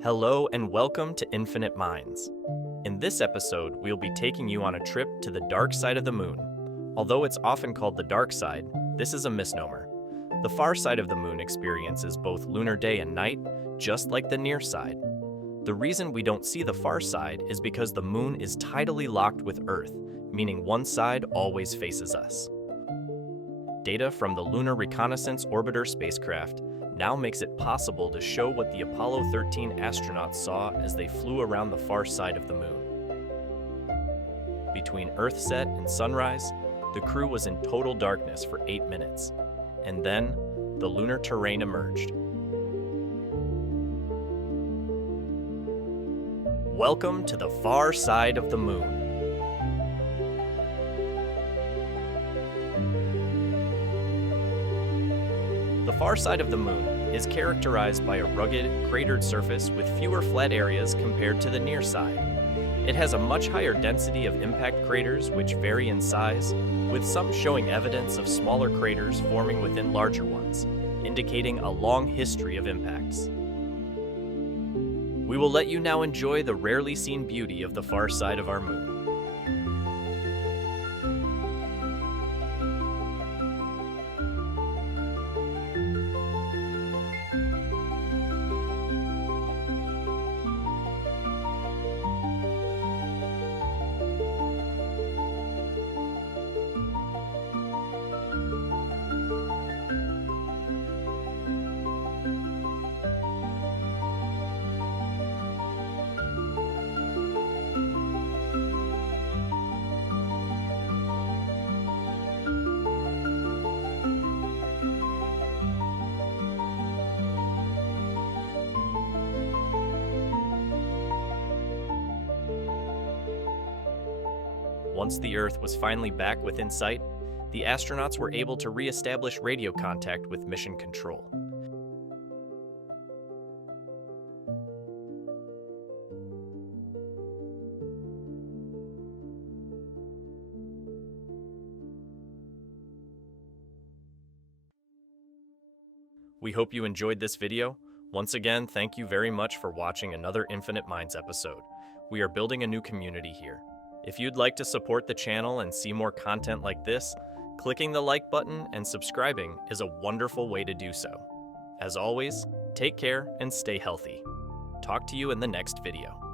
Hello and welcome to Infinite Minds. In this episode, we'll be taking you on a trip to the dark side of the moon. Although it's often called the dark side, this is a misnomer. The far side of the moon experiences both lunar day and night, just like the near side. The reason we don't see the far side is because the moon is tidally locked with Earth, meaning one side always faces us. Data from the Lunar Reconnaissance Orbiter spacecraft now makes it possible to show what the Apollo 13 astronauts saw as they flew around the far side of the moon. Between Earth set and sunrise, the crew was in total darkness for 8 minutes, and then the lunar terrain emerged. Welcome to the far side of the moon. The far side of the moon is characterized by a rugged, cratered surface with fewer flat areas compared to the near side. It has a much higher density of impact craters which vary in size, with some showing evidence of smaller craters forming within larger ones, indicating a long history of impacts. We will let you now enjoy the rarely seen beauty of the far side of our moon. Once the Earth was finally back within sight, the astronauts were able to re-establish radio contact with mission control. We hope you enjoyed this video. Once again, thank you very much for watching another Infinite Minds episode. We are building a new community here. If you'd like to support the channel and see more content like this, clicking the like button and subscribing is a wonderful way to do so. As always, take care and stay healthy. Talk to you in the next video.